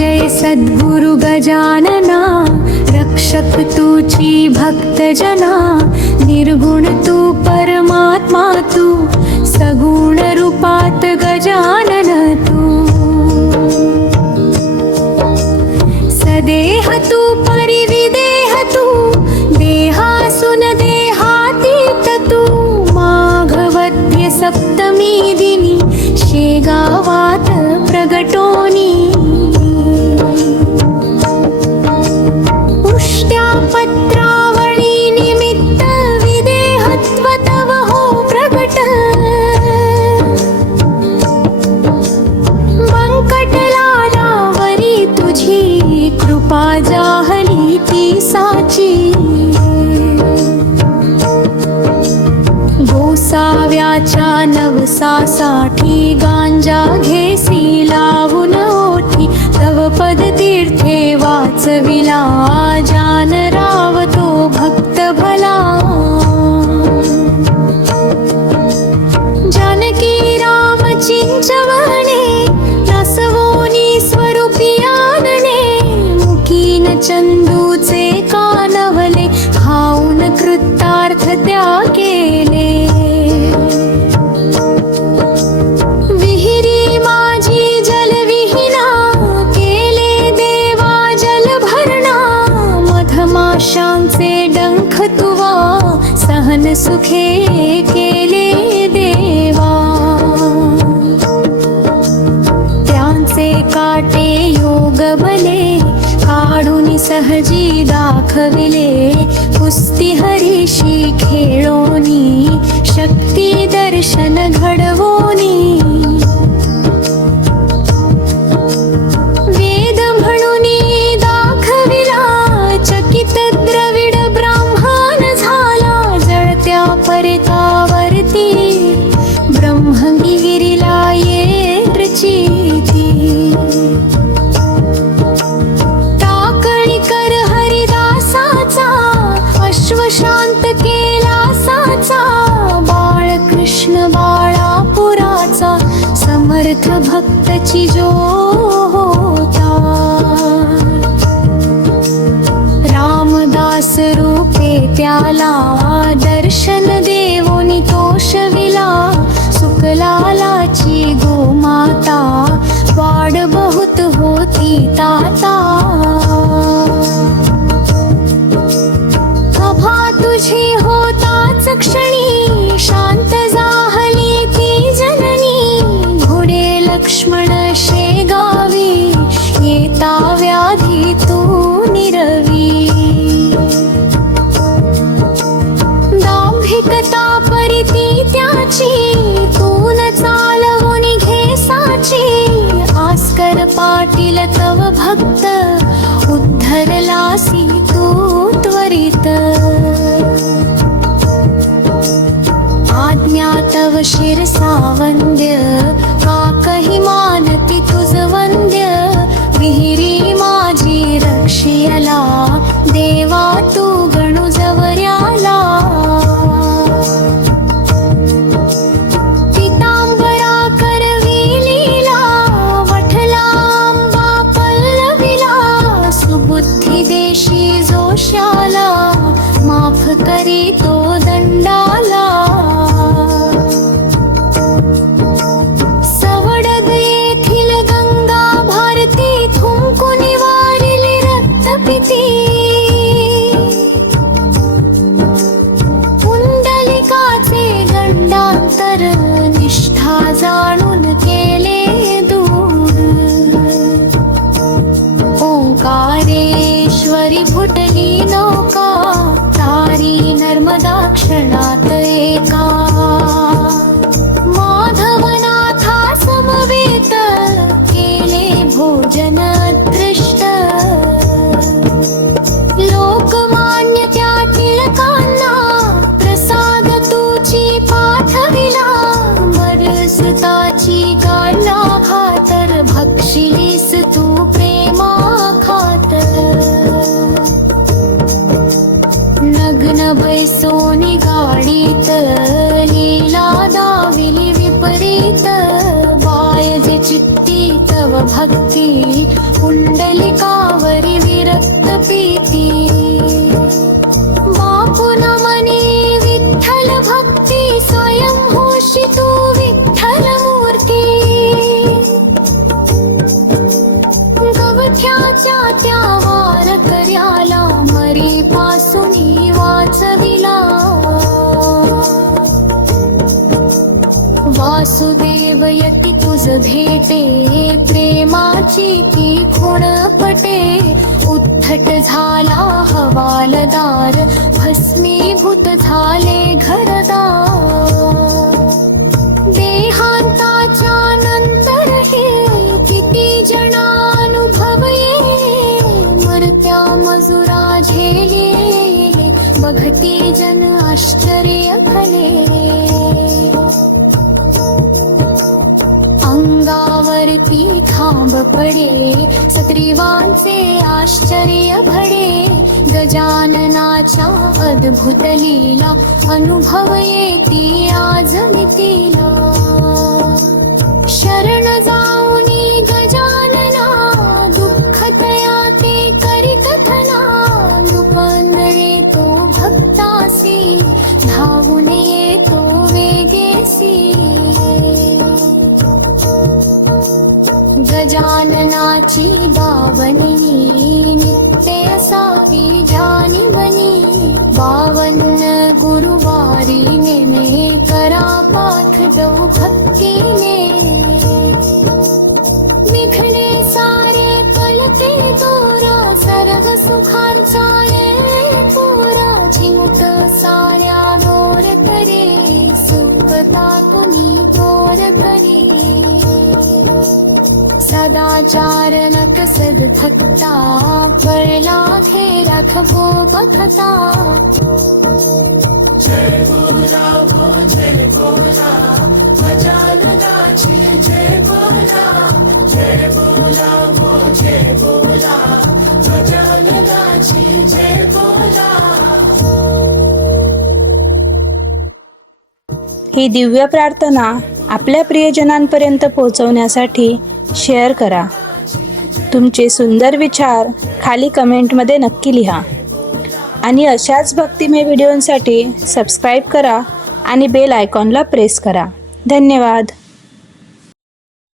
जय सद्गुरु गजानना, रक्षक तुची भक्तजना, निर्गुण तू परमात्मा तू, सगुण रूपात गजानन तू। सदेह तू परिविदेह तू, देहासून देहातीत तू, माघवद्य सप्तमी दिनी शेगावात प्रगटोनी। उष्ट्या पत्रावळी निमित्त विदेहत्व तव हो प्रगट, बंकटलालावरी तुझी कृपा जाहली ती साची। गोसाव्याच्या नवसासाठी गांजा घेसी लावून ओठी, तव पद तीर्थे वाचविला जान रावतो भक्त भला। जानकी राम चिंचवणे, नसवोनी स्वरूपी आणणे, मुखीन चंदूचे कानवले, खाऊन कृतार्थ त्या केले। विहिरी माझी जलविहीना, केले देवा जल भरणा, मधमाशांचे डंख तुवा, सहन सुखे केले देवा। त्यांचे काटे योग बले, काढून सहजी दाखविले, कुस्ती हरीशी खेळोनी, शक्ती दर्शन घडवोनी। वेद म्हणूनी दाखविला, चकित द्रविड ब्राह्मण झाला, जळत्या परतावरती ब्रह्मगिरीला ये प्रचिती। टाकळीकर हरिदासाचा, अश्वशांत केला साचा, बाळकृष्ण बाळापुराचा, समर्थ भक्तची ज्योता। रामदास रूपे त्याला, दर्शन देवोनी तोषविला, सुकलालाची गोमाता, वाड बहुत होती ताता। आभा तुझी होताच क्षणी, शांत जाहली ती जननी, घोडे लक्ष्मण शेगावी, येता व्याधी तू निरवी। दांभिकता परिती त्याची, तू न चालवून घे साची, आस्कर पाटील तव भक्त, उद्धरलासी तू त्वरित। आज्ञा तव शिरसा वंद्य, काकही मानती तुझ वंद्य, विहिरी माझी रक्षियला, देवा तू गणू जवर्याला। पितांबरा करविलीला, वठला अंबा पल्लविला, सुबुद्धी देशी जोशाला, माफ करी तो दंडाला। सवडद येथील गंगा भारती, थुंकून वारिली रक्तपिती। पुंडलिकाचे गंडांतर, निष्ठा जाणून केले दूर। ओंकारेश्वरी फुटली नौका, तारी नर्मदा पुंडलिकावरी विरक्त प्रीती बापुन मने विठ्ठल भक्ती स्वयं होशी तू विठ्ठल मूर्ती गवथ्याच्या त्या वारकऱ्याला मरी पासूनी वाचविला वासुदेव यती तुझ भेटे प्रेमाची ती खुण पटे उद्धट झाला हवालदार भस्मीभूत झाले घरदार देहांताच्या नंतर हे किती जणानुभवये मरत्या मजुरा झेले बघती जन आश्चर्य भले अंगावरती थांब पडे सत्रिवांचे आश्चर्य भडे गजाननाच्या अद्भुत लीला अनुभव येती आज मितीला शरण जाऊनी गजानना दुःख तया ते करी कथना नृपंदळे तो भक्तासी धावून येतो वेगेसी गजाननाची बावनी नित्य असावी ध्यानी मनी 52 गुरुवारी नेने करा पाठ दौ भक्तीने निघले सारे कलते दोरा सर्व सुखांचा पुरा चिमुट साऱ्या दोर करे सुखता तुम्ही दोर करी सदाचार नक सदभक्ता परला घे राखबो बखता जय बोला गजाननाची जय बोला गजाननाची जय बोला। ही दिव्य प्रार्थना आपल्या प्रियजनांपर्यंत पोहोचवण्यासाठी शेअर करा। तुमचे सुंदर विचार खाली कमेंटमध्ये नक्की लिहा आणि अशाच भक्तिमय व्हिडिओंसाठी सबस्क्राईब करा आणि बेल आयकॉनला प्रेस करा। धन्यवाद।